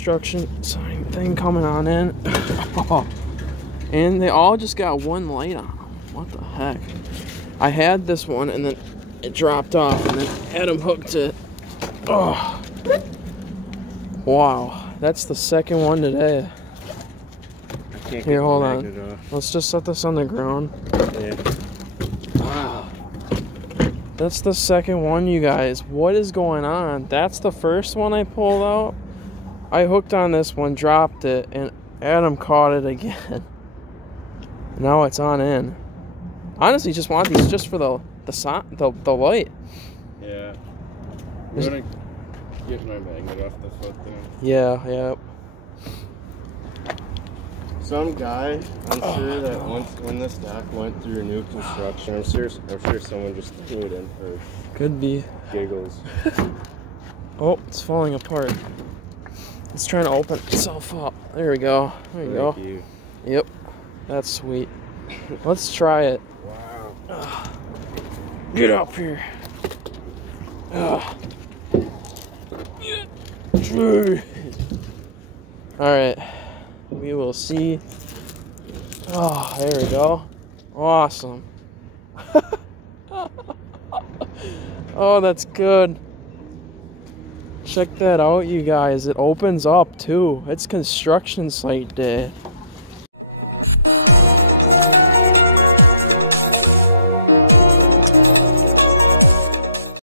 construction sign thing coming on in. And they all just got one light on them. What the heck? I had this one and then it dropped off and then Adam hooked it. Oh. Wow. That's the second one today. Here, hold on. Let's just set this on the ground. Yeah. Wow. That's the second one, you guys. What is going on? That's the first one I pulled out. I hooked on this one, dropped it, and Adam caught it again. Now it's on in. Honestly, just want these just for the light. Yeah. I'm gonna get my magnet off the foot there. Yeah. Some guy, I'm sure that when this dock went through new construction, I'm sure someone just threw it in for Could be giggles. Oh, it's falling apart. It's trying to open itself up. There we go. There you go. Thank you. Yep. That's sweet. Let's try it. Wow. Get up here. Alright. We will see. Oh, there we go. Awesome. Oh, that's good. Check that out, you guys. It opens up, too. It's construction site day.